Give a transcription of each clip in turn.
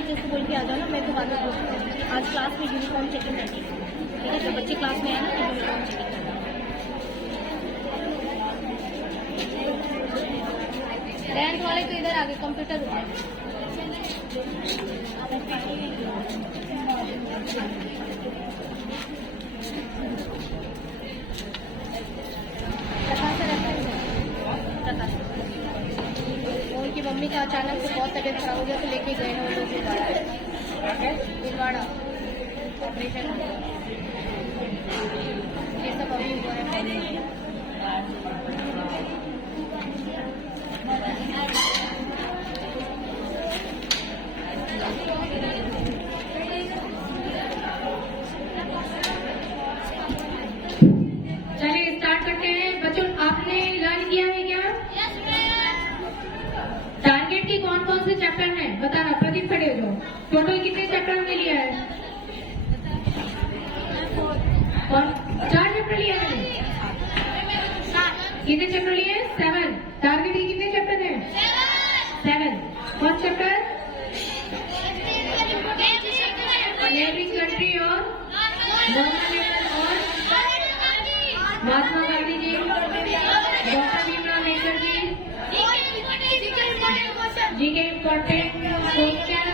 Teachers को बोल के आ जाओ ना, मैं तो बाद में पूछ लूँगी। आज क्लास में यूनिफॉर्म चेकिंग करनी है, ठीक है? जब बच्चे क्लास में आए ना तो यूनिफॉर्म चेकिंग करना है। 10th वाले तो इधर आगे कंप्यूटर हुआ है। उनकी मम्मी का अचानक से बहुत तबीयत खराब हो गया तो लेके गए हैं वो लोग भिलवाड़ा ऑपरेशन ये सब अभी हुआ है। चलिए स्टार्ट करते हैं। बच्चों आपने लर्न किया है क्या? टारगेट के कौन कौन से चैप्टर हैं बताना। प्रदीप खड़े हो जाओ। टोटल कितने चैप्टर हमने लिया है? और 4 चैप्टर लिया है। कितने चैप्टर लिए? 7। टारगेट के कितने चैप्टर हैं? 7। फर्स्ट चैप्टर नेबरिंग कंट्री और नॉर्मल लेवल और महात्मा गांधी जी, डॉक्टर भीमराव अम्बेडकर जी के इम्पोर्टेंट क्वेश्चन।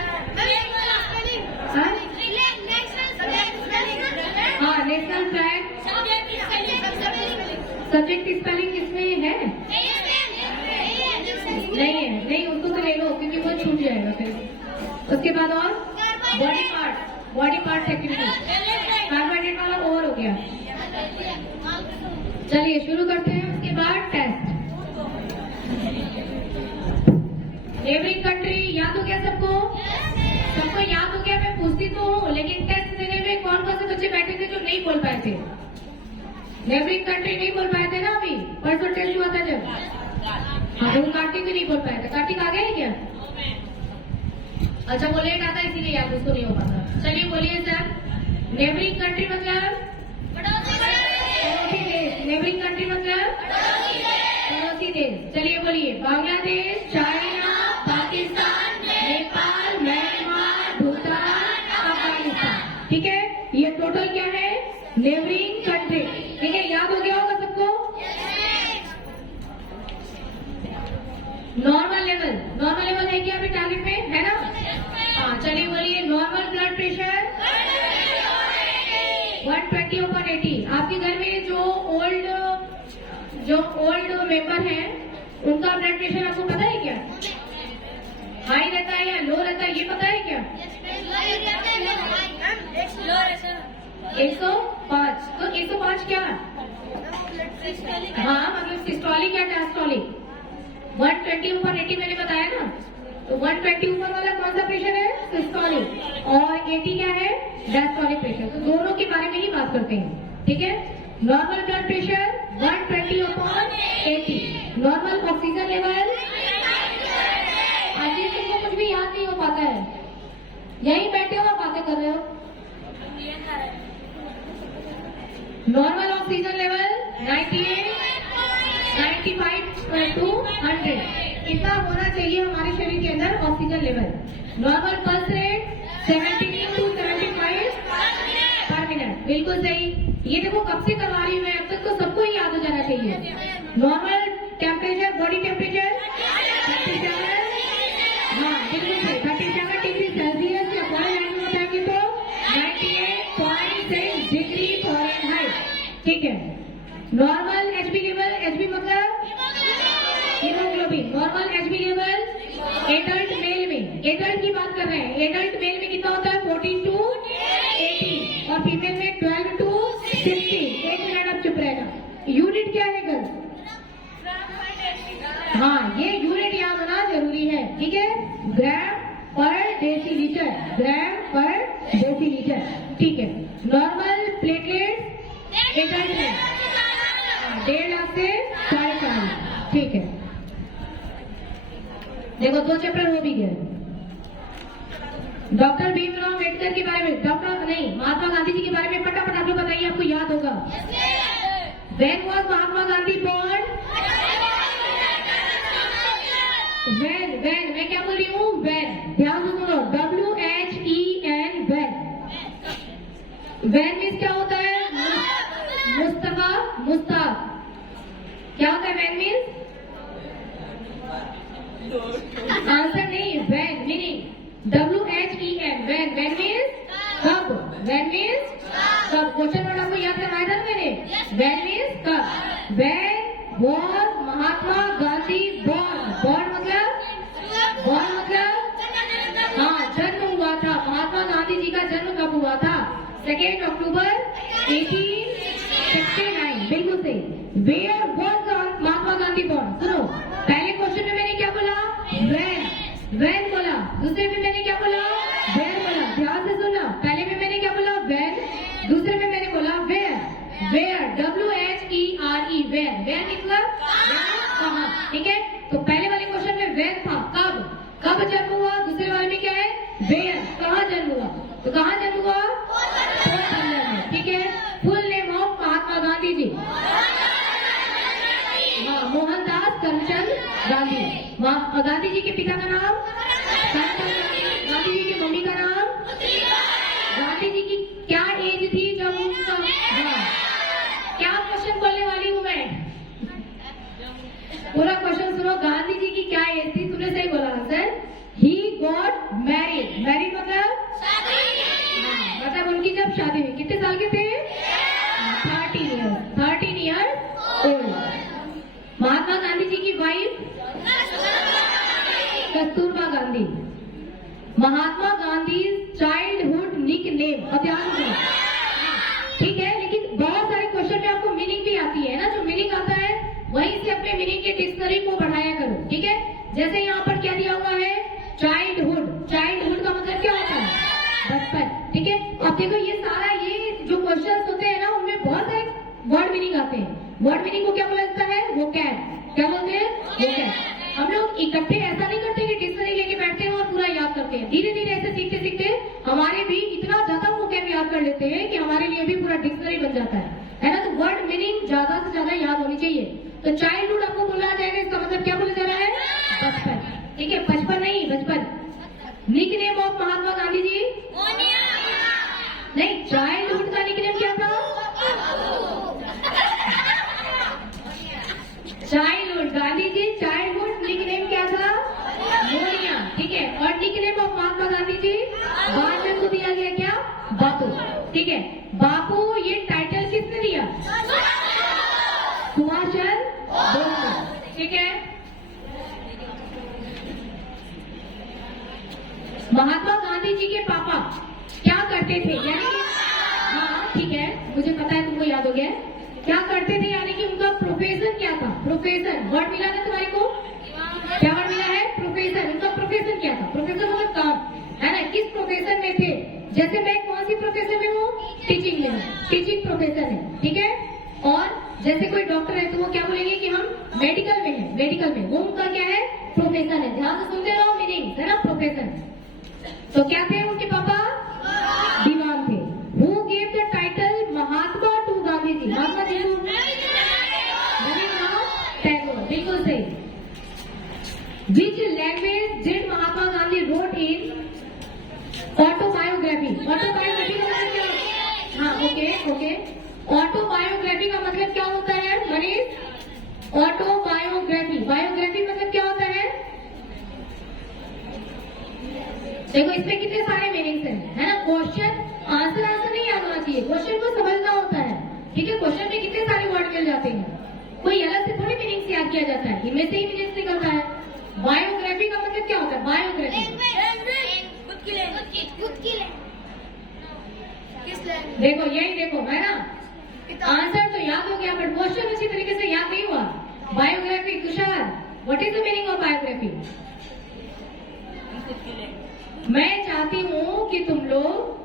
हाँ, नेशनल फ्लैग सब्जेक्ट स्पेलिंग किसमें है? नहीं है, नहीं उसको तो ले लो क्योंकि वो छूट जाएगा फिर। उसके बाद और बॉडी पार्ट एक्टिविटी कार्बोहाइड्रेट वाला ओवर हो गया। चलिए शुरू करते हैं। उसके बाद टेस्ट। नेबरिंग कंट्री याद हो गया सबको? सबको याद हो गया? मैं पूछती तो हूँ लेकिन टेस्ट देने में कौन कौन से बच्चे बैठे थे जो नहीं बोल पाए थे? नेबरिंग कंट्री नहीं बोल पाए थे ना अभी? परसों टेस्ट हुआ था जब। हाँ तो कार्तिक भी नहीं बोल पाए थे। कार्तिक आ गए हैं क्या? अच्छा वो लेट आता है इसीलिए याद उसको नहीं हो पाता। चलिए बोलिए सर। नेबरिंग कंट्री मतलब पड़ोसी देश। नेबरिंग कंट्री मतलब पड़ोसी देश। चलिए बोलिए। Bangladesh, China, Pakistan, Nepal, Myanmar, Bhutan, Afghanistan. ठीक है, ये टोटल क्या है? Neighbouring country. ठीक है, याद हो गया होगा सबको? नॉर्मल लेवल है क्या अभी टारगेट में? है ना? हाँ चलिए बोलिए। Normal blood pressure 120/80। आपके घर में जो ओल्ड मेंबर हैं उनका ब्लड प्रेशर आपको पता है क्या? हाई रहता है या लो रहता है ये पता है क्या? 105। तो 105 क्या? हाँ मतलब सिस्टोलिक या डायस्टोलिक। 120/80 मैंने बताया ना। तो 120 ऊपर वाला कौन सा प्रेशर है? सिस्टोलिक। और 80 क्या है? Diastolic pressure. तो दोनों के बारे में ही बात करते हैं। ठीक है, normal blood pressure 120/80। Normal oxygen level. आज तुमको कुछ भी याद नहीं हो पाता है, यहीं बैठे हो और बातें कर रहे हो। नॉर्मल ऑक्सीजन लेवल 98, 95 to 100 कितना होना चाहिए हमारे शरीर के अंदर oxygen level. Normal pulse rate 72 to 75 पर मिनट। बिल्कुल सही। ये देखो कब से करवा रही हूँ मैं, अब तक तो सबको ही याद हो जाना चाहिए। Normal temperature, body temperature 37। हाँ बिल्कुल सही, 37 डिग्री सेल्सियस या फॉरेनहाइट में बताएंगे तो 98.6 डिग्री फॉरेनहाइट। ठीक है। नॉर्मल एचबी लेवल, एचबी मतलब haemoglobin. Normal HB level adult mail में, एडल्ट की बात कर रहे हैं। एडल्ट मेल में कितना होता है? 14 to 18 और फीमेल में 12 to 16। एक मिनट आप चुप रहना। यूनिट क्या है गर्ल्स? हाँ ये यूनिट याद होना जरूरी है। ठीक है, ग्राम पर डेसीलीटर, ग्राम पर डेसीलीटर। ठीक है। नॉर्मल प्लेटलेट एडल्ट में 1.5 लाख से 4.5 लाख। ठीक है, देखो 2 चैप्टर हो भी गए। डॉक्टर भीमराव अम्बेडकर के बारे में, डॉक्टर नहीं महात्मा गांधी जी के बारे में फटाफट आप लोग बताइए, आपको याद होगा। When was Mahatma Gandhi born? when मैं क्या बोल रही हूँ? when। ध्यान से सुनो, वैन मीन्स क्या होता है? मुस्तफा, मुस्ताक। क्या होता है वैन मीन्स? आंसर नहीं, when meaning WHEN, when. When means कब, वैन मीन्स कब। क्वेश्चन वर्ड आपको याद करवाया था ना मैंने? वैन मीन्स कब। When was Mahatma Gandhi born. Born मतलब, बॉर्न मतलब हाँ, जन्म हुआ था। महात्मा गांधी जी का जन्म कब हुआ था? 2 अक्टूबर 1869, बिल्कुल सही। Where was Mahatma Gandhi born? सुनो, पहले क्वेश्चन में मैंने क्या बोला? वैन, वैन बोला। दूसरे में मैंने क्या बोला? वेयर बोला। ध्यान से सुनना, पहले में मैंने क्या बोला? वैन। दूसरे में मैंने बोला where. Where, WHERE, where. Where मतलब कहाँ, ठीक है। तो पहले वाले क्वेश्चन में वेयर था, कब, कब जन्म हुआ। दूसरे वाले में क्या है? वेयर, कहाँ जन्म हुआ। तो कहाँ जन्म हुआ? पोरबंदर में, ठीक है। Full name of Mahatma Gandhi ji? हाँ, मोहनदास करमचंद गांधी। गांधी जी के पिता का नाम? गांधी जी की मम्मी का नाम? गांधी जी की क्या एज थी जब उनका? क्या क्वेश्चन बोलने वाली हूँ मैं? पूरा क्वेश्चन सुनो। गांधी जी की क्या एज थी? तुमने सही बोला answer. He got married. Married मतलब मतलब उनकी जब शादी हुई, कितने साल के थे? 13 ईयर्स ओल्ड। महात्मा गांधी जी की wife Kasturba Gandhi. Mahatma Gandhi childhood nick name. अब ध्यान दो, ठीक है। लेकिन बहुत सारे क्वेश्चन में आपको मीनिंग भी आती है ना, जो मीनिंग आता है वहीं से अपने मीनिंग के डिक्शनरी को बढ़ाया करो, ठीक है। जैसे यहाँ पर क्या दिया हुआ है? चाइल्डहुड। चाइल्डहुड का मतलब क्या होता है? बचपन, ठीक है। अब देखो ये सारा, ये जो क्वेश्चन होते हैं ना, उनमें बहुत सारे वर्ड मीनिंग आते हैं। वर्ड मीनिंग को क्या बोला जाता है? वोकैब। क्या बोलते हैं? वोकैब। हम लोग इकट्ठे ऐसा नहीं करते कि डिक्शनरी लेके बैठते हैं और पूरा याद करते हैं। धीरे धीरे ऐसे सीखते सीखते हमारे भी इतना ज्यादा वोकैब याद कर लेते हैं कि हमारे लिए भी पूरा डिक्शनरी बन जाता है ना। तो वर्ड मीनिंग ज्यादा से ज्यादा याद होनी चाहिए। तो चाइल्डहुड आपको बोला जाएगा, इसका मतलब क्या बोला जा रहा है? बचपन, ठीक है। बचपन नहीं, बचपन। Nick name of Mahatma Gandhi ji? नहीं, चाइल्डहुड का निक नेम क्या था? Childhood, Gandhi ji childhood nick name क्या था? मोनिया, ठीक है। और nick name of Mahatma Gandhi ji बाद में को दिया गया क्या? बापू, ठीक है। बापू ये टाइटल किसने दिया? सुभाष चंद्र बोस, ठीक है। महात्मा गांधी जी के पापा क्या करते थे? यानी कि हाँ, ठीक है, मुझे पता है तुमको याद हो गया। क्या करते थे यानी कि उनका प्रोफेशन क्या था? प्रोफेशन वर्ड मिला ना तुम्हारे को? क्या वर्ड मिला है? प्रोफेशन। उनका प्रोफेशन क्या था? प्रोफेशन मतलब काम, है ना। किस प्रोफेशन में थे? जैसे मैं कौन सी प्रोफेशन में हूँ? टीचिंग में हूँ, टीचिंग प्रोफेशन है, ठीक है। और जैसे कोई डॉक्टर है तो वो क्या बोलेंगे कि हम मेडिकल में है, मेडिकल में। वो उनका क्या है? प्रोफेशन है। ध्यान से सुनते रहो मीनिंग, है ना, प्रोफेशन। तो क्या थे उनके पापा? दीवान थे। Who gave the title Mahatma to Gandhi ji? Mahatma ji को रविन्द्रनाथ टैगोर, बिल्कुल सही। Which language did Mahatma Gandhi wrote in autobiography? Autobiography का मतलब क्या? हाँ, ओके। ऑटोबायोग्राफी का मतलब क्या होता है मनीष? ऑटोबायोग्राफी, बायोग्राफी मतलब क्या होता है? देखो इसमें कितने सारे मीनिंग्स हैं, है ना। क्वेश्चन आंसर नहीं याद होना चाहिए, क्वेश्चन को समझना होता है, ठीक है। क्वेश्चन में कितने सारे वर्ड मिल जाते हैं, कोई अलग से थोड़ी मीनिंग से याद किया जाता है, इनमें से ही मीनिंग निकलता है। बायोग्राफी का मतलब क्या होता है? बायोग्राफी देखो, यही देखो, है ना। आंसर तो याद हो गया बट क्वेश्चन अच्छी तरीके से याद नहीं हुआ। Biography, Tushar, what is the meaning of biography? मैं चाहती हूँ कि तुम लोग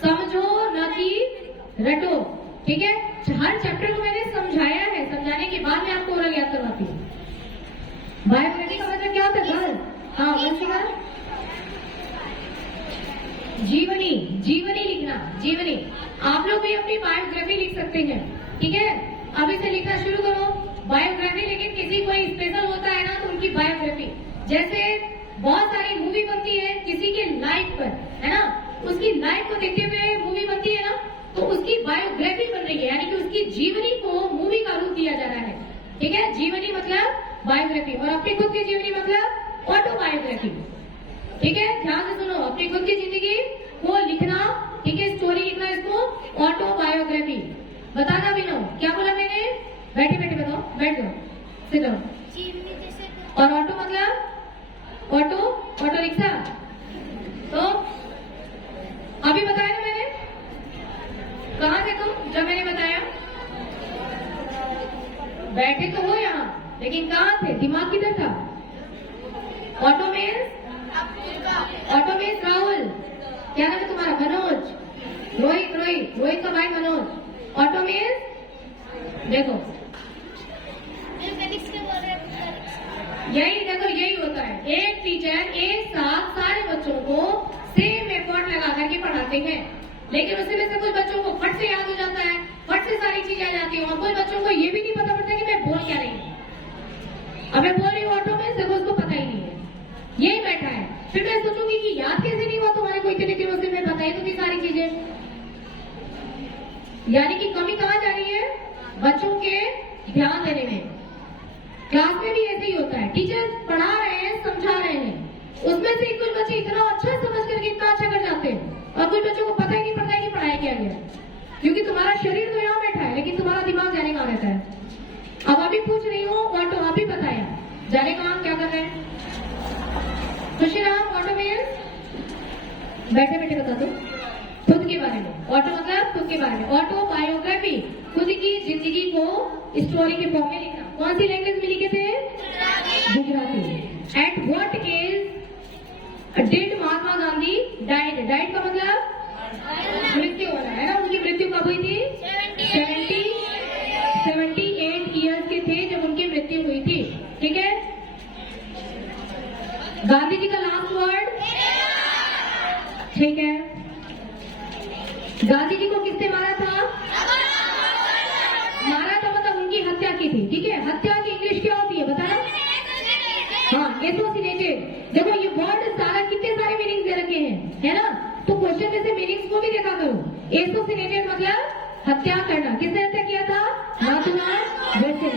समझो न कि रटो, ठीक है। हर चैप्टर को मैंने समझाया है, समझाने के बाद मैं आपको ओरल याद करवाती हूँ। बायोग्राफी का मतलब क्या होता है? घर, हाँ, वंशिका, जीवनी, जीवनी लिखना, जीवनी। आप लोग भी अपनी बायोग्राफी लिख सकते हैं, ठीक है। अभी से लिखना शुरू करो बायोग्राफी। लेकिन किसी कोई स्पेशल होता है ना तो उनकी बायोग्राफी, जैसे बहुत सारी मूवी बनती है किसी के लाइफ पर, है ना, उसकी लाइफ को देखते हुए मूवी बनती है ना, तो उसकी बायोग्राफी बन रही है, यानी कि उसकी जीवनी को मूवी का रूप दिया जा रहा है। ठीक है, जीवनी मतलब बायोग्राफी, और अपनी खुद की जीवनी मतलब ऑटोबायोग्राफी। ठीक है, ध्यान से सुनो, अपनी खुद की जिंदगी को लिखना, ठीक है, स्टोरी लिखना, इसको ऑटोबायोग्राफी। बताना भी ना, क्या बोला मैंने? बैठे बैठे बताओ, बैठ जाओ, सिट डाउन। और ऑटो मतलब ऑटो रिक्शा। तो अभी बताया ना मैंने, कहाँ थे तुम जब मैंने बताया? बैठे तो हो यहाँ, लेकिन कहाँ थे? दिमाग किधर था? ऑटो में राहुल, क्या नाम है तुम्हारा? मनोज, रोहित का भाई मनोज। ऑटो में देखो, यही देखो, यही होता है, एक टीचर एक साथ सारे बच्चों को सेम एफर्ट लगा करके पढ़ाते हैं, लेकिन उसमें से कुछ बच्चों को फट से याद हो जाता है, फट से सारी चीजें आ जाती है, और कुछ बच्चों को ये भी नहीं पता पड़ता कि मैं बोल क्या रही हूँ। अब मैं बोल रही हूँ ऑटो में, सिर्फ उसको पता ही नहीं है, यही बैठा है। फिर मैं सोचूंगी कि याद कैसे नहीं हुआ तुम्हारे को इतने दिनों से, मैं बताई तो थी सारी चीजें। यानी कि कमी कहाँ जा रही है? बच्चों के ध्यान देने में। क्लास में भी ऐसे ही होता है, टीचर पढ़ा रहे हैं, समझा रहे हैं, उसमें से कुछ बच्चे इतना अच्छा समझ करके इतना अच्छा कर जाते हैं, और कुछ बच्चों को पता ही नहीं पड़ता है कि पढ़ाया क्या गया, क्योंकि तुम्हारा शरीर तो यहाँ बैठा है, लेकिन तुम्हारा दिमाग जाने कहाँ रहता है। अब अभी पूछ रही हूँ ऑटो, अभी बताया जाने कहाँ, क्या कर रहे हैं? क्वेश्चन आप ऑटो में बैठे बैठे बता दो खुद के बारे में। ऑटो मतलब खुद के बारे में, ऑटो बायोग्राफी, खुद की जिंदगी को स्टोरी के फॉर्म में लिखना। कौन सी लैंग्वेज में लिखे थे? Gujarati. At what age did Mahatma Gandhi died? Died का मतलब मृत्यु होना है ना, उनकी मृत्यु कब हुई थी? 78 ईयर्स के थे जब उनकी मृत्यु हुई थी। ठीक है, गांधी जी का लास्ट वर्ड? ठीक है, गांधी जी को किसने मारा था? मारा था मतलब उनकी हत्या की थी। ठीक है, हत्या की इंग्लिश क्या होती है बताना? हाँ, एसोसिनेटेड। देखो ये वर्ड सारा कितने सारे मीनिंग दे रखे हैं, है ना, तो क्वेश्चन में से मीनिंग्स को भी देखा करो। एसोसिनेटेड मतलब हत्या करना। किसने हत्या किया था? महात्मा गांधी ने।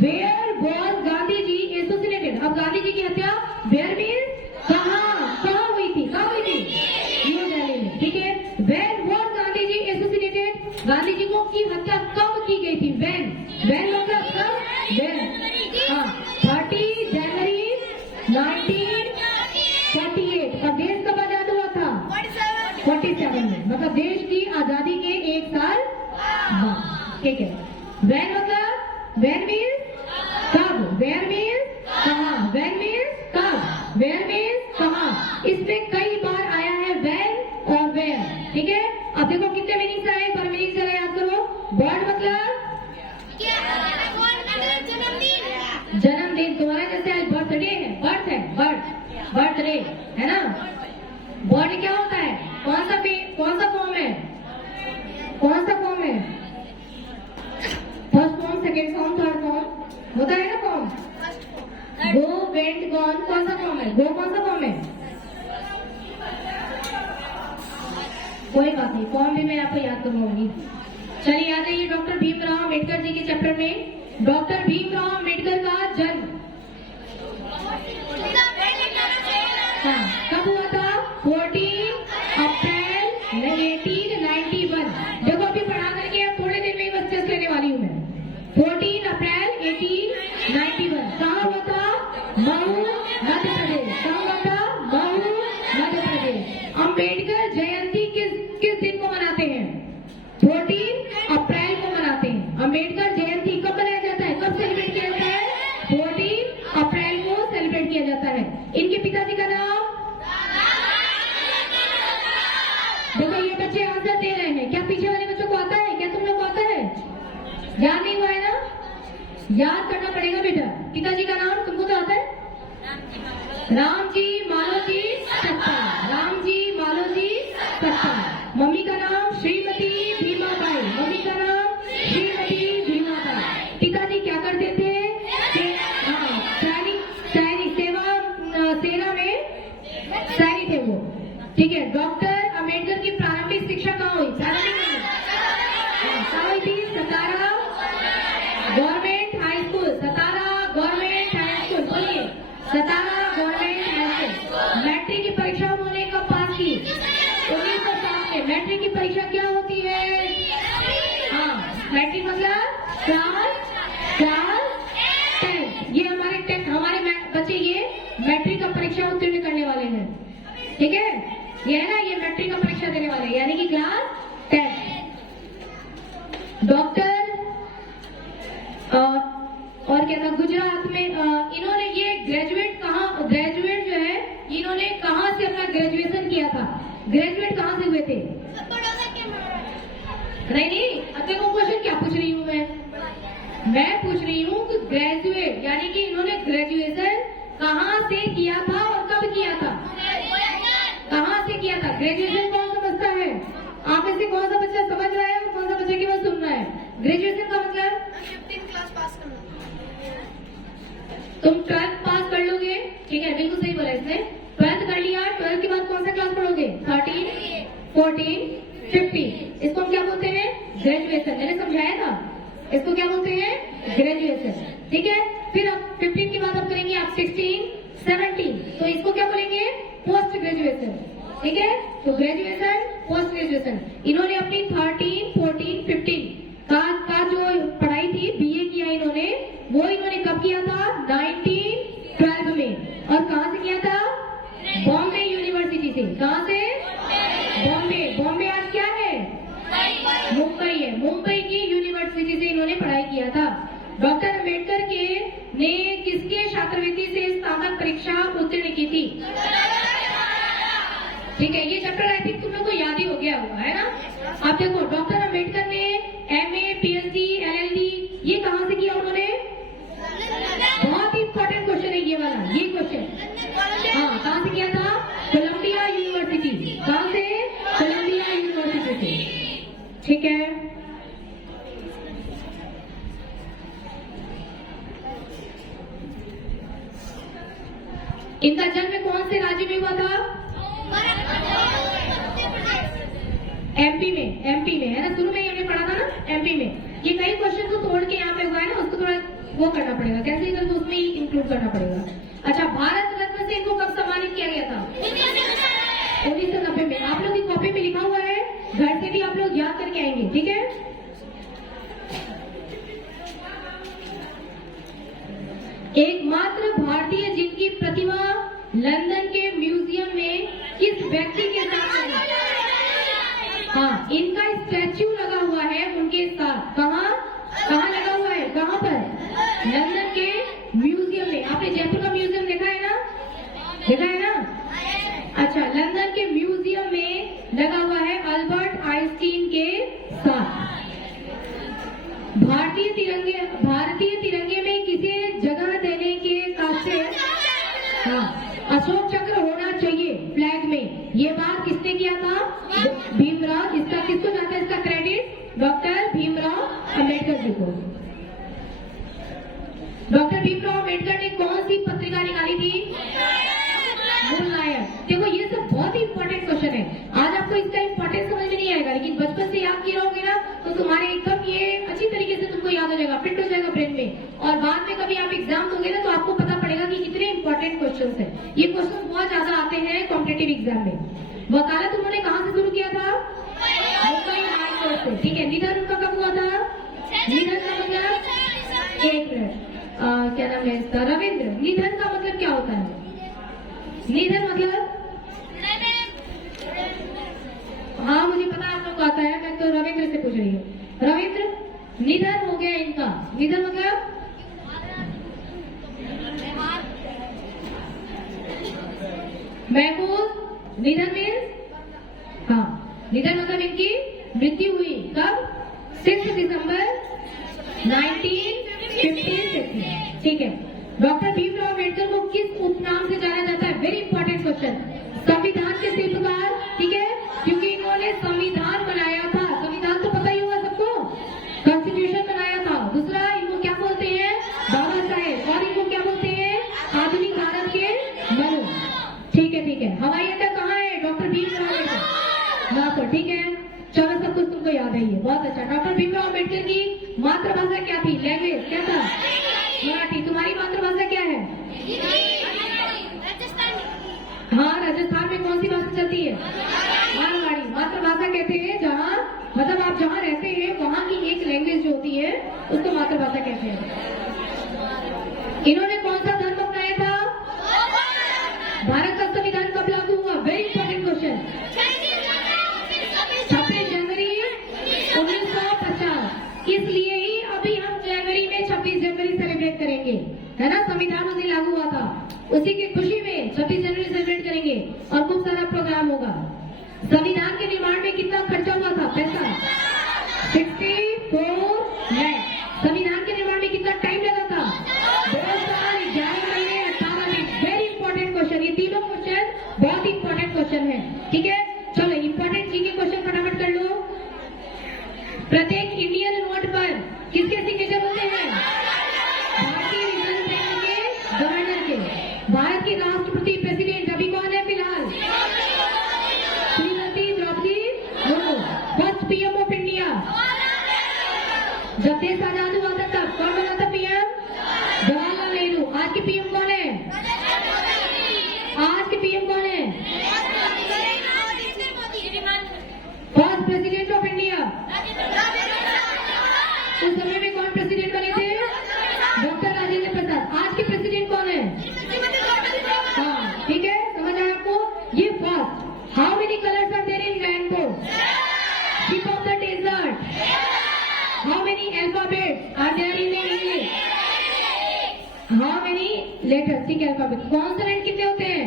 Where was Gandhi ji एसोसिनेटेड? अब गांधी जी की हत्या वेयर मीन्स कहाँ हुई थी? कहाँ हुई थी? न्यू दिल्ली में। ठीक है, वेयर वॉज गांधी जी एसोसिनेटेड? गांधी जी को की हत्या कब की गई थी? वेन मतलब कब? वेन, हाँ, 30 जनवरी 1948। और देश कब आजाद हुआ था? 47 में, मतलब देश की आजादी के 1 साल बाद। ठीक है, वेन मतलब वेन मीन्स कब, वेयर मीन्स कहाँ, वेन मीन्स कब, वेयर मीन्स कहाँ। इसमें कई बार आया है वेन और वेयर। ठीक है, अब देखो कितने मीनिंग्स आए, पर मीनिंग जरा याद करो। बर्ड मतलब जन्मदिन, तुम्हारा जैसे आज बर्थडे है, बर्थ है, बर्थडे है ना। बर्ड क्या होता है? कौन सा फॉर्म है? कौन सा फॉर्म है? First form, second form, third form होता है ना फॉर्म। गो, वेंट, गॉन, कौन सा फॉर्म है? गो कौन सा फॉर्म है? कोई बात नहीं, फॉर्म भी मैं आपको याद करवाऊंगी। चलिए याद है, ये डॉक्टर भीमराव अम्बेडकर जी के चैप्टर में डॉक्टर भीमराव अम्बेडकर का जन्म कब हुआ था? 14 अप्रैल 1891। देखो अभी पढ़ा करके अब थोड़े दिन में ही बस टेस्ट लेने वाली हूँ मैं। 14 अप्रैल 1891। कहाँ हुआ था? मऊ, मध्य प्रदेश। कहाँ हुआ था? मऊ, मध्य प्रदेश। अम्बेडकर जयंती किस दिन को मनाते हैं? 14 अप्रैल को मनाते हैं। अम्बेडकर जयंती कब मनाया जाता है? कब सेलिब्रेट किया जाता है? 14 अप्रैल को सेलिब्रेट किया जाता है। इनके पिताजी का नाम? देखो ये बच्चे आंसर दे रहे हैं, क्या पीछे वाले बच्चों को आता है? क्या तुम लोग को आता है? याद नहीं हुआ है ना, याद करना पड़ेगा बेटा। पिताजी का नाम तुमको तो आता है? रामजी मालोजी सत्ता। रामजी मालोजी सत्ता। मम्मी का नाम श्रीमती भीमाबाई। मम्मी का नाम श्रीमती भीमाबाई। पिताजी क्या करते थे? सैनिक सेना में सैनिक थे वो। ठीक है, डॉक्टर अम्बेडकर की प्रारंभिक शिक्षा कहाँ हुई? प्रारंभिक सतारा गवर्नमेंट हाई मैट्रिक की परीक्षा उन्होंने कब पास की? 1960 में। मैट्रिक की परीक्षा क्या होती है? हाँ, मैट्रिक मतलब क्लास 10। ये हमारे बच्चे ये मैट्रिक का परीक्षा उत्तीर्ण करने वाले हैं, ठीक है? ये है ना, ये मैट्रिक का परीक्षा देने वाले हैं, यानी कि क्लास 10। डॉक्टर और क्या था, गुजरात में इन्होंने ये ग्रेजुएट जो है, इन्होंने कहाँ से अपना ग्रेजुएशन किया था? ग्रेजुएट कहाँ से हुए थे? नहीं, अब देखो क्वेश्चन क्या पूछ रही हूँ मैं पूछ रही हूँ कि ग्रेजुएट यानी कि इन्होंने ग्रेजुएशन कहाँ से किया था और कब किया था? कहाँ से किया था? ग्रेजुएशन कौन समझता है? आप में से कौन सा बच्चा समझ रहा है और कौन सा बच्चा केवल सुन रहा है? ग्रेजुएशन का मतलब 15 क्लास पास करना। तुम 12th पास कर लोगे, ठीक है, बिल्कुल सही बोला इसने। 12th कर लिया, 12th के बाद कौन सा क्लास पढ़ोगे? 13, 14, 15। इसको हम क्या बोलते हैं? ग्रेजुएशन। मैंने समझाया था, इसको क्या बोलते हैं? ग्रेजुएशन, ठीक है। फिर अब 15 के बाद अब करेंगे आप 16, 17, तो इसको क्या बोलेंगे? पोस्ट ग्रेजुएशन, ठीक है। तो ग्रेजुएशन, पोस्ट ग्रेजुएशन। इन्होंने अपनी 13, 14, 15 का जो पढ़ाई थी, बीए किया इन्होंने, वो इन्होंने कब किया था? 1912 में। और कहाँ से किया था? बॉम्बे यूनिवर्सिटी से। कहाँ से? बॉम्बे आज क्या है? मुंबई है। मुंबई की यूनिवर्सिटी से इन्होंने पढ़ाई किया था। डॉक्टर अम्बेडकर ने किसके छात्रवृत्ति से स्नातक परीक्षा उत्तीर्ण की थी? ठीक है, ये चैप्टर आई थिंक तुम लोग को याद ही हो गया होगा, है ना? आप देखो, डॉक्टर अम्बेडकर ने एमए, पीएचडी, एलएलबी ये कहाँ से किया उन्होंने? बहुत ही इंपॉर्टेंट क्वेश्चन है ये वाला, ये क्वेश्चन। हाँ, कहाँ से किया था? Columbia University. कहाँ से? कोलंबिया यूनिवर्सिटी से, ठीक है। इनका जन्म कौन से राज्य में हुआ था? एमपी में, है ना? शुरू में हमने पढ़ा था ना, एमपी में। ये कई क्वेश्चन को तोड़ के यहाँ पे हुआ है ना, उसको थोड़ा वो करना पड़ेगा, कैसे इधर तो उसमें ही इंक्लूड करना पड़ेगा। अच्छा, भारत रत्न से इनको कब सम्मानित किया गया था? 1990 में। आप लोग की कॉपी में लिखा हुआ है, घर से भी आप लोग याद करके आएंगे, ठीक है। एकमात्र भारतीय जिनकी प्रतिमा लंदन के म्यूजियम में किस व्यक्ति के साथ है? हाँ, इनका स्टैच्यू लगा हुआ है उनके साथ। कहाँ लगा हुआ है? कहाँ पर? लंदन के म्यूजियम में। आपने जयपुर का म्यूजियम देखा है ना? अच्छा, लंदन के म्यूजियम में लगा हुआ है अल्बर्ट आइंस्टीन के साथ। भारतीय तिरंगे में किसे जगह देने के कास्ते अशोक चक्र होना चाहिए फ्लैग में, ये बात किसने किया था? भीमराव। इसका किसको जाता है इसका क्रेडिट? डॉक्टर भीमराव अम्बेडकर जी को। डॉक्टर भीमराव अम्बेडकर ने कौन सी पत्रिका निकाली थी? मूलनायक। देखो, ये सब बहुत ही इंपॉर्टेंट क्वेश्चन है। आज आपको इसका इंपॉर्टेंस समझ में नहीं आएगा, लेकिन बचपन से याद किए रहोगे ना, तो तुम्हारे एकदम ये अच्छी तरीके से तुमको याद हो जाएगा, फिट हो जाएगा ब्रेन में। और बाद में कभी आप एग्जाम दोगे ना, तो आपको पता पड़ेगा कि कितने इंपॉर्टेंट क्वेश्चन है। ये क्वेश्चन बहुत ज्यादा आते हैं कॉम्पिटेटिव एग्जाम में। वकालत उन्होंने कहाँ से शुरू किया था? मुंबई हाई कोर्ट से, ठीक है। निधन उनका कब हुआ था? निधन का मतलब, एक मिनट, क्या नाम है इसका? रविंद्र। निधन का मतलब क्या होता है? निधन मतलब, हाँ मुझे पता आप लोग को आता है, मैं तो रविंद्र से पूछ रही हूँ। रविंद्र, निधन हो गया इनका। निधन मतलब महफूज। निधन मीन्स, हाँ, निधन मतलब इनकी मृत्यु हुई। कब? 6 दिसंबर 1956, ठीक है। डॉक्टर भीमराव अम्बेडकर को किस उपनाम से जाना जाता है? Very important question. संविधान के शिल्पकार, ठीक है, क्योंकि इन्होंने संविधान बनाया था। संविधान तो पता ही होगा सबको, कॉन्स्टिट्यूशन बनाया था। दूसरा, इनको क्या बोलते हैं? बाबा साहेब। और इनको क्या बोलते हैं? आधुनिक भारत के मनु। ठीक है। हवाई अड्डा कहाँ है? डॉक्टर भीमराव अम्बेडकर नागपुर, ठीक है। चलो, सब कुछ तुमको याद है, ये बहुत अच्छा। डॉक्टर भीमराव अम्बेडकर की मातृभाषा क्या थी? लैंग्वेज क्या था? मराठी। तुम्हारी मातृभाषा क्या है? इन्होंने कौन सा धर्म अपनाया था? भारत का संविधान कब लागू हुआ? Very important question. 26 जनवरी 1950। इसलिए ही अभी हम जनवरी में 26 जनवरी सेलिब्रेट करेंगे, है ना। संविधान उस दिन लागू हुआ था, उसी की खुशी में 26 जनवरी सेलिब्रेट करेंगे और खूब सारा प्रोग्राम होगा। संविधान के निर्माण में कितना खर्चा हुआ था? पैसा 64 लाख। संविधान के निर्माण में कितना टाइम लगा था? 2 साल 11 महीने 18 दिन। Very important question. ये तीनों क्वेश्चन बहुत इंपॉर्टेंट क्वेश्चन है, ठीक है। चलो इंपॉर्टेंट जी के क्वेश्चन फटाफट कर लो। प्रत्येक इंडियन नोट पर किसके सिग्नेचर होते हैं? भारतीय रिजर्व बैंक के गवर्नर के। भारत की राष्ट्रपति प्रेसिडेंट अभी कौन है फिलहाल? Shrimati Draupadi Murmu. First PM of India जब देश आजाद हुआ था तब कौन बना था पीएम? जवाहरलाल नेहरू। आज के पीएम कौन है? आज के पीएम कौन है? फर्स्ट प्रेसिडेंट ऑफ इंडिया उस समय में कौन प्रेसिडेंट बने थे? डॉक्टर राजेंद्र प्रसाद। आज के प्रेसिडेंट कौन है? हाँ, ठीक है, समझ आया आपको? ये first. How many colours are there in rainbow? Ship of the desert. How many alphabets are there in English? How many letters? ठीक है, अल्फाबेट। कॉन्सोनेंट कितने होते हैं?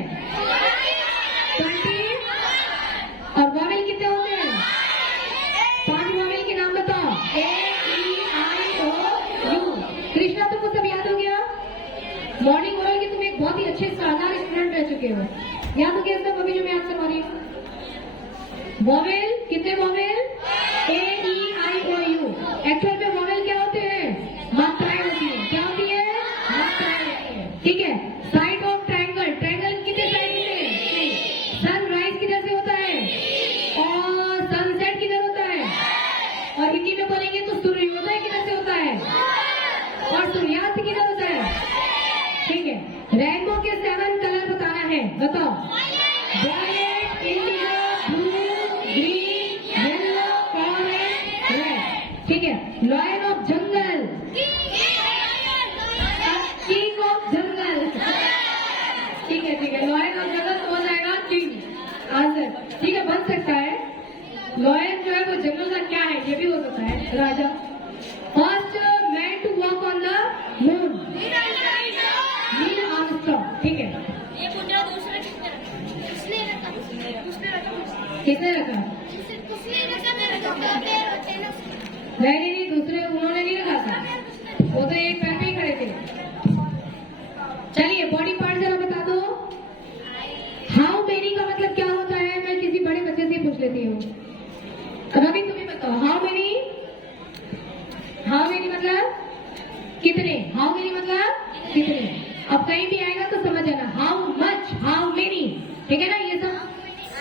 20। और वॉवेल कितने होते हैं? 5 वॉवेल के नाम बताओ। A, E, I, O, U। Krishna, तुमको सब याद हो गया? मॉर्निंग ओरल के तुम एक बहुत ही अच्छे शानदार स्टूडेंट रह चुके हो। याद हो गया सब? अभी जो मैं याद करवा रही हूँ। वॉवेल कितने vowel? A, E, I, O, U। Actual में वॉवेल क्या होते हैं? मात्राएं होती है। क्या होती है? मात्राएं होती है, ठीक है। Side of triangle. ट्रायंगल कितने साइड में? सनराइज किधर से होता है और सनसेट किधर होता है? और हिंदी में बोलेंगे तो सूर्योदय किधर से होता है और सूर्यास्त किधर होता है, ठीक है। रेनबो के 7 कलर बताना है, बताओ। Violet, indigo, blue, green, yellow, orange, red, ठीक है। Lion of jungle, king of jungle, ठीक है, ठीक है। लॉयन ऑफ जंगल तो हो जाएगा किंग आंसर, ठीक है, बन सकता है। लॉयन जो है वो जंगल का क्या है, ये भी हो सकता है, राजा। First man to walk on the moon, Neil Armstrong, ठीक है। ये पूछा दूसरे किसने रखा? किसने रखा? नहीं, दूसरे उन्होंने नहीं रखा था, वो तो एक पैर पे ही खड़े थे। चलिए बॉडी पार्ट जरा बता दो। हाउ मेनी का मतलब क्या होता है? मैं किसी बड़े बच्चे से पूछ लेती हूँ। रवि तुम्हें बताओ, हाउ मेनी? हाउ मेनी मतलब कितने? हाउ मेनी मतलब कितने? अब कहीं भी आएगा तो समझ जाना। हाउ मच, हाउ मेनी, ठीक है ना। ये सब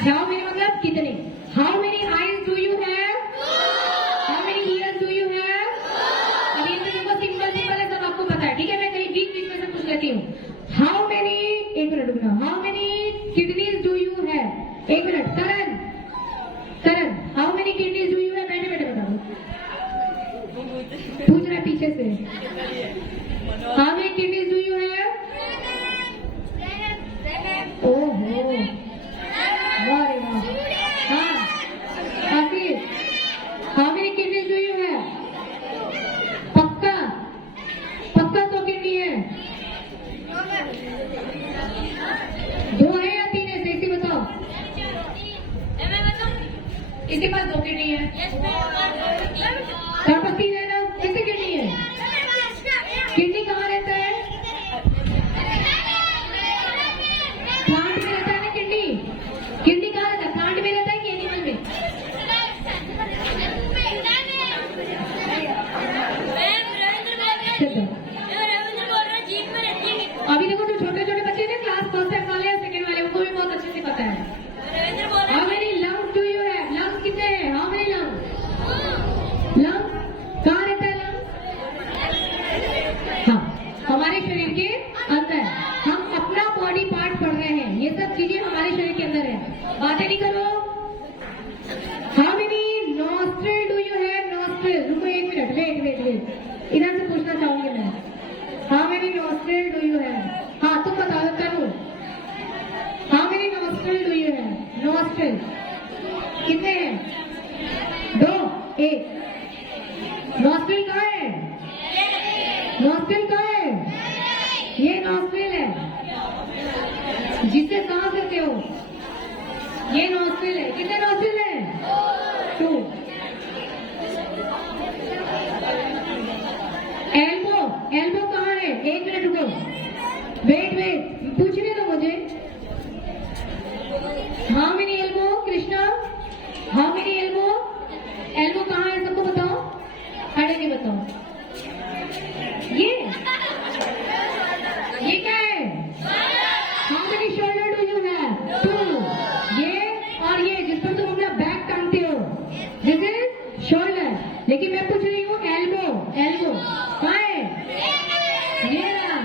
हाउ मेनी मतलब कितने। How many eyes do you have? How many years do you have? अब ये तो सिंपल सिंपल है, सब आपको पता है, ठीक है। मैं कहीं बीच बीच में से पूछ लेती हूँ। हाउ मेनी, एक मिनट रुकना, how many kidneys do you have? एक minute, Karan, Karan, how many kidneys do you have? बैठे बैठे बताओ, पूछ रहा है पीछे से। How many kidneys do you have? ओहो, वाह रे वाह। हाँ, Asif, how many kidneys do you have? पक्का, पक्का 2 किडनी है? 2 है या 3 है? सही बताओ। किसके पास 2 किडनी है? गणपति है ना, किसकी किडनी है? किडनी कहाँ रहता है? प्लांट में रहता है ना किडनी। किडनी कहाँ रहता है? प्लांट में रहता है कि एनिमल में? अभी देखो जो छोटे छोटे बच्चे ना क्लास फर्स्ट टाइम वाले या सेकंड वाले, उनको भी बहुत अच्छे से पता है। How many lungs do you have? Lungs कितने हैं? How many lungs? लंग्स कहाँ रहता है? लंग्स हाँ, हमारे शरीर के अंदर। हम अपना बॉडी पार्ट पढ़ रहे हैं, ये सब चीजें हमारे शरीर के अंदर है, बातें नहीं करो। How many nostril do you have? Nostril, रुको एक मिनट, वेट वेट वेट, इधर से पूछना चाहूंगी मैं। हाउ मेनी नॉस्ट्रिल एक मिनट रुको, वेट वेट, पूछने दो मुझे। How many elbow Krishna, how many elbow, elbow कहाँ है सबको बताओ, खड़े नहीं बताओ। ये क्या है? How many shoulder do you have? 2। ये और ये जिस पर तुम अपना बैग टांगते हो, दिस इज शोल्डर। लेकिन मैं पूछ रही हूँ एल्बो, एल्बो कहाँ है? ये रहा,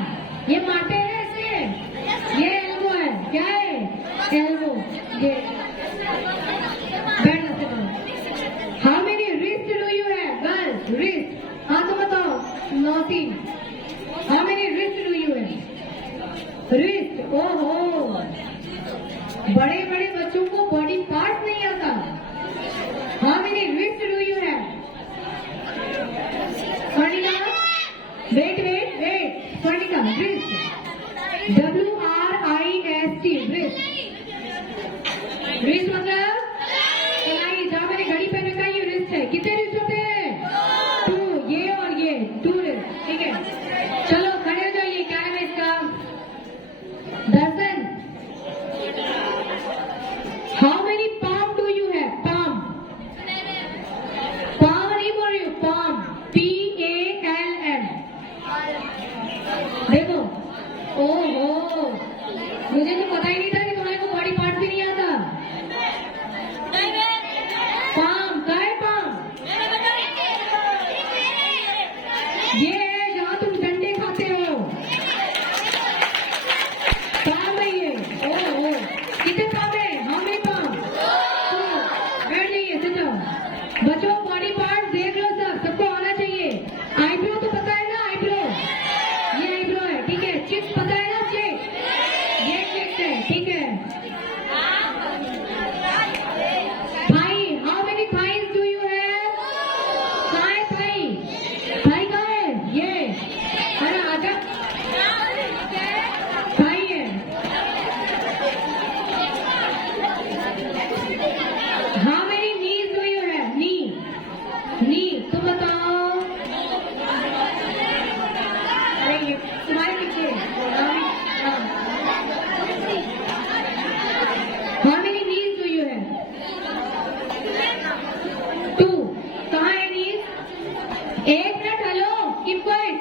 ये मारते हैं ऐसे, ये एल्बो है, क्या है? एल्बो। ये बैठ सकते हो। How many wrist do you have? Girls wrist, हाँ तो बताओ, nothing. How many wrist do you have? Wrist, ओहो, बड़े बड़े बच्चों को बॉडी पार्ट नहीं आता। How many wrist do you have? Swarnika, wait wait wait, Swarnika, wrist, WRIST, wrist. Wrist मतलब कलाई, जहाँ मैंने घड़ी पहन रखा है ये रिस्ट है। कितने रिस्ट होते हैं? 2, ये और ये 2 रिस्ट, ठीक है। चलो खड़े हो जाइए, क्या है इसका? Darshan, how many palm do you have? palm, palm नहीं बोल रही हूँ, palm, PALM। देखो, ओहो, मुझे तो पता ही नहीं था कि तुम्हारे को बॉडी पार्ट भी नहीं आता। palm, क्या है palm? ये है जहाँ तुम डंडे खाते हो, palm है ये। ओहो, कितने palm है? How many palm? 2। बैठ जाइए, sit down। बच्चों बॉडी पार्ट देख लो, सबको आना चाहिए। आईब्रो तो पता है ना, आईब्रो, ये आईब्रो है, ठीक है। चिक्स पता है ना, चिक्स, ये चिक्स है, ठीक है। Thigh, how many thighs do you have? कहाँ है थाई? थाई कहाँ है? ये, अरे आजा, थाई है। How many knees do you have? Knee, knee, तुम बताओ। अरे ये तुम्हारे पीछे। How many knees do you have? 2। कहाँ है नीज? एक minute, hello, keep quiet.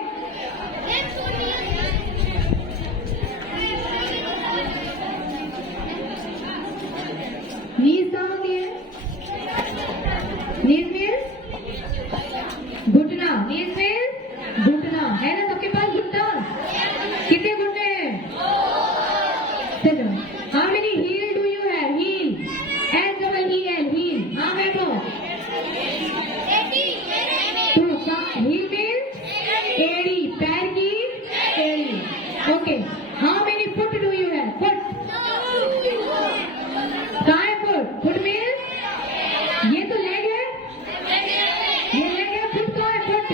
Knees कहाँ होती है? नीज मीन्स घुटना, नीज मीन्स घुटना, है ना सबके पास घुटना? कितने घुटने हैं? चलो, how many heel do you have? Heel, SEEL, heel, हाँ देखो। 2। हील मीन्स एड़ी, पैर की एड़ी, okay. How many foot do you have? Foot, कहाँ है फुट? फुट मीन्स ये तो लेग है, ये लेग है, फुट कहाँ है? फुट,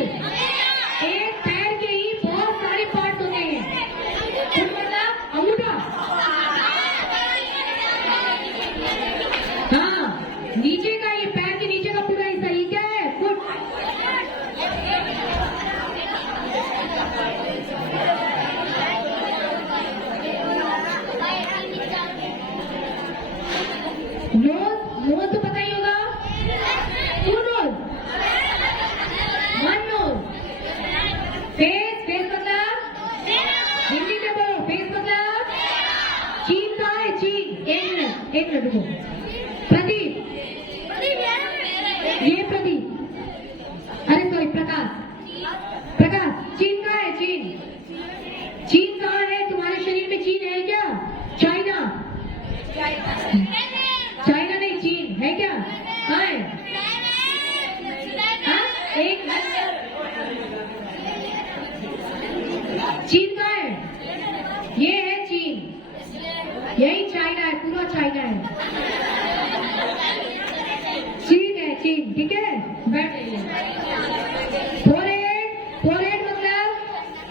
एक पैर के ही बहुत सारे पार्ट होते हैं। फुट मतलब अंगूठा, हाँ, नीचे का ये पैर के नीचे का पूरा हिस्सा, ये क्या है? फुट। नोज, नोज तो पता ही होगा, 2 नोज, 1 नोज। फेस, फेस मतलब हिंदी में बोलो, फेस मतलब चीन कहाँ है? चीन, एक मिनट रुको। प्रदीप, ये प्रदीप, अरे सॉरी प्रकाश, प्रकाश, चीन कहाँ है? चीन, चीन कहाँ है? तुम्हारे शरीर में चीन है क्या? चाइना, चाइना नहीं, चीन है क्या? कहाँ है? हाँ, एक चीन कहाँ है? ये है चीन, यही चाइना है, पूरा चाइना है। चीन है, चीन, ठीक है। बैठ जाइए। फोरहेड, फोरहेड मतलब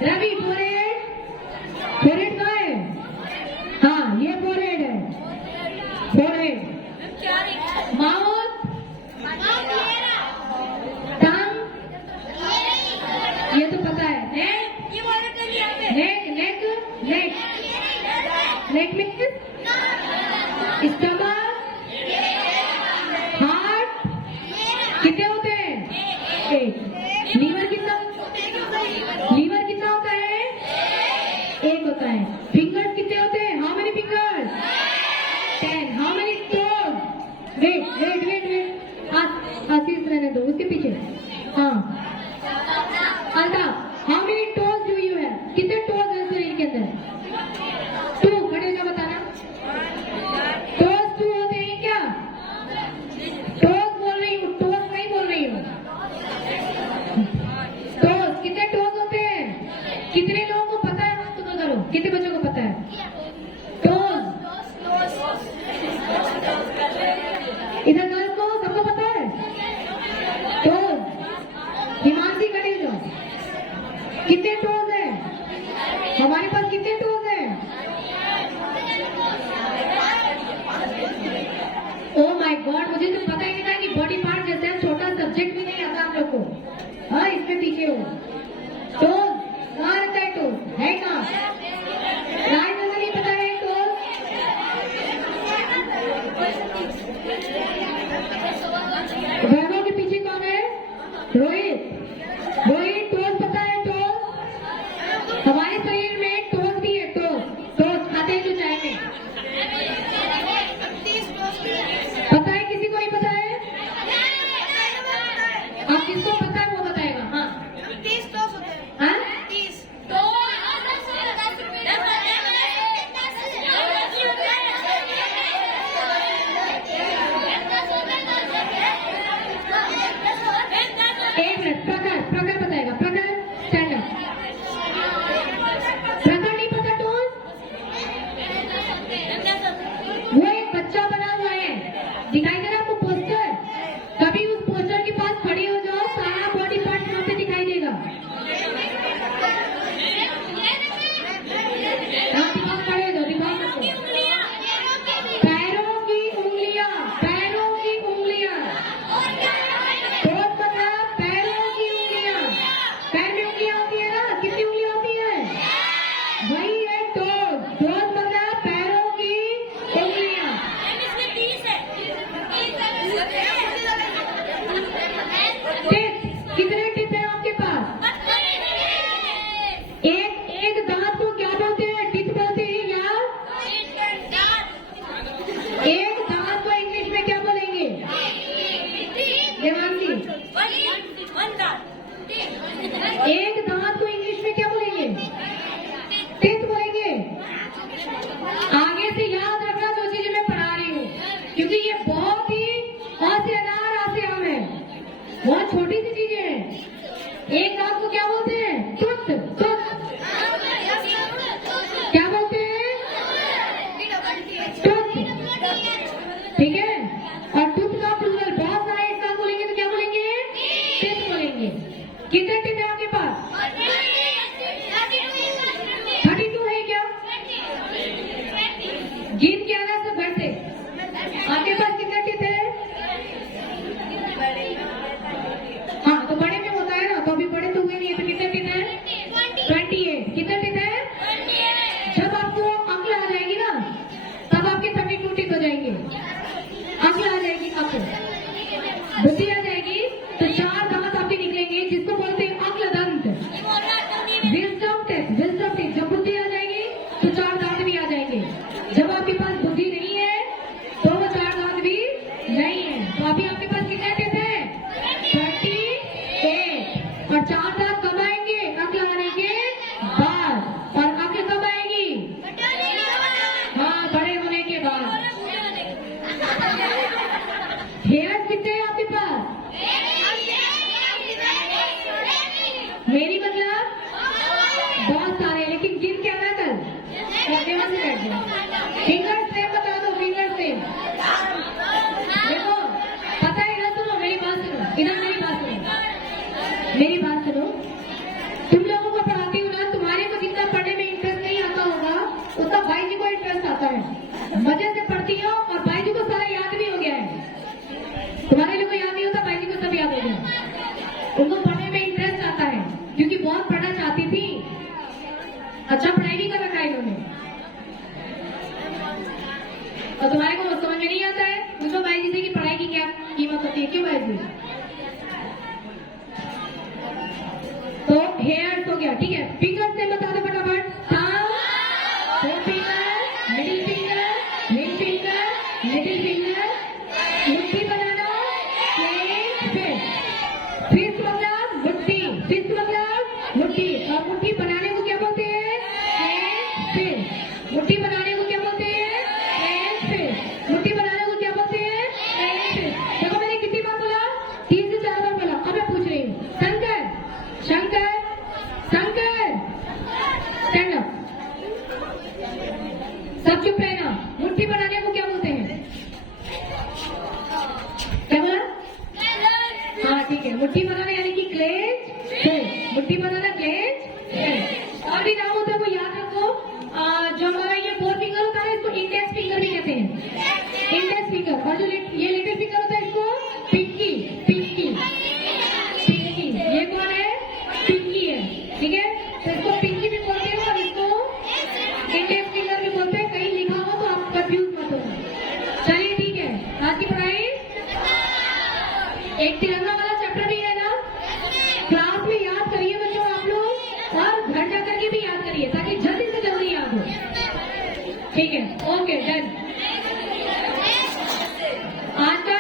रवि, फोरहेड, फोरहेड कहाँ है? हाँ, ये फोरहेड है, फोरहेड। माउथ, टंग, ये तो पता है? नेक मीन्स स्टमक, हार्ट कितने होते हैं? एक। लीवर कितना होता है? एक होता है। फिंगर्स कितने होते हैं? How many fingers? 10। How many toes? Wait, Ashish रहने दो, उसके पीछे। हाँ, Altaf, how many toes do you have? कितने टोज हैं शरीर के अंदर? 2। खड़े होकर बताना। टोज 2 होते हैं क्या? टोज बोल रही हूँ, टोज नहीं बोल रही हूँ। टोज कितने टोज होते हैं? कितने लोगों को पता है? हाथ ऊपर करो। कितने बच्चों को पता है? टोज इधर गर्ल्स को सबको पता है? टोज। हिमांशी खड़ी हो जाओ। कितने टोज है हमारे पास? कितने टोज है? ओ माय गॉड, मुझे तो पता ही नहीं था कि बॉडी पार्ट जैसे छोटा सब्जेक्ट भी नहीं आता आप लोग को। हाँ, इसमें पीछे हो। टोज कहाँ रहता है? टोज है कहाँ? राइट में नहीं पता है टोज? वैभव के पीछे कौन है? रोहित। रोहित, टोज पता है? टोज हमारे शरीर में टोज भी है। टोज खाते हैं जो चाय में। पता है? किसी को नहीं पता है? आप किसको पता है वो बताएगा। हाँ, 30 टोस होते हैं। हाँ? 30 एक मिनट, प्रकार बताएगा। प्रकार स्टैंड अप। प्रकार नहीं पता टोज? वो एक बच्चा बना हुआ है, दिखाई दे रहा आपको पोस्टर? कभी उस पोस्टर के पास खड़ी हो जाओ, सारा बॉडी पार्ट वहां पे दिखाई देगा। आप दिमाग खड़े हो जाओ, दिमाग रखो। पैरों की उंगलियां टोज मतलब पैरों की उंगलियां। पैर में उंगलियां होती है ना? कितनी उंगलियां होती है? वही है टोज। टोज मतलब पैरों की उंगलियां। टिप, कितने टिप है आपके पास? एक दांत को क्या बोलते हैं? टिप बोलते हैं या? एक दांत को इंग्लिश में क्या बोलेंगे? देवांशी, एक दांत को इंग्लिश में क्या बोलेंगे? टिप बोलेंगे। आगे से याद रखना जो चीजें मैं पढ़ा रही हूँ, क्योंकि ये बहुत ही आसे आम है, बहुत छोटी सी चीजें हैं। एक दांत को क्या बोलते हैं? टूथ। क्या बोलते हैं? टूथ। ठीक है। और टूथ का प्लूरल बहुत सारा एक साथ बोलेंगे तो क्या बोलेंगे? टिप बोलेंगे। कितने टिप है आपके पास? 32 है क्या? गिन के आना सब घर से। आपके पास कितने टिप है? हाँ, तो बड़े में होता है ना, तो अभी बड़े तो हुए नहीं है, तो कितने टिप है? 28। कितने टिप है? जब आपको अक्ल आ जाएगी ना, तब आपके 32 टिप हो जाएंगे। अक्ल आ जाएगी, आपको बुद्धि आ जाएगी, तो 4 दांत आपके निकलेंगे, जिसको बोलते हैं अक्ल दंत। Wisdom tip. जब बुद्धि आ जाएगी तो 4 दांत भी आ जाएंगे। जब आपके पास बुद्धि नहीं है तो वो 4 दांत भी नहीं है। तो अभी आपके पास कितने टिप है? 38। और 4 दांत कब आएंगे? अक्ल आने के बाद। और अक्ल कब आएगी? हाँ, बड़े होने के बाद। हेयर्स कितने हैं आपके पास? मेरी मतलब बहुत सारे, लेकिन गिन के आना कल। फिंगर्स नेम बता दो। फिंगर्स नेम देखो, पता है ना? सुनो मेरी बात सुनो, इधर मेरी बात सुनो। तुम लोगों को पढ़ाती हूँ ना, तुम्हारे को जितना पढ़ने में इंटरेस्ट नहीं आता होगा, उतना भाई जी को इंटरेस्ट आता है। मजे से पढ़ती हो और भाई जी को सारा याद भी हो गया है। तुम्हारे लोगों को याद नहीं होता, भाई जी को सब याद हो गया। उनको पढ़ने में इंटरेस्ट आता है, क्योंकि बहुत पढ़ना चाहती थी। अच्छा पढ़ाई भी कर रखा है इन्होंने। और तुम्हारे को समझ में नहीं आता है, पूछो भाई जी से कि पढ़ाई की क्या कीमत होती है। क्यों भाई जी? तो हेयर्स हो गया, ठीक है। फिंगर्स से बता दो फटाफट। Thumb, forefinger, middle finger, ring finger, little finger, मुट्ठी बनाना, फिस्ट मतलब मुट्ठी, फिस्ट मतलब मुट्ठी। और मुट्ठी बनाने को क्या बोलते हैं? फिस्ट। मुट्ठी बनाने को क्या बोलते हैं? फिस्ट। मुट्ठी बनाने को क्या बोलते हैं? फिस्ट। देखो मैंने कितनी बार बोला? 3 से 4 बार बोला। अब मैं पूछ रही हूँ, शंकर, शंकर, शंकर, स्टैंड अप। सब चुप रहना। मुट्ठी बनाने को क्या बोलते हैं? क्या बोला? हाँ ठीक है, मुट्ठी बनाना यानी कि क्लेंच। मुट्ठी बनाना क्लेंच। और भी नाम होता है वो याद रखो। जो हमारा ये 4 फिंगर होता है इसको इंडेक्स फिंगर भी कहते हैं। Index finger. और जो ये लिटिल फिंगर होता है इसको पिंकी, पिंकी, पिंकी। ये कौन है? पिंकी है, ठीक है। तो इसको पिंकी भी बोलते हैं और इसको इंडेक्स फिंगर भी बोलते हैं। कहीं लिखा हो तो आप कंफ्यूज मत हो। चलिए ठीक है, आज की पढ़ाई एक तिरंगा वाला चैप्टर भी है ना, क्लास में याद करिए बच्चों आप लोग, और घर जाकर के भी याद करिए ताकि जल्दी से जल्दी याद हो। ठीक है, ओके डन। आज का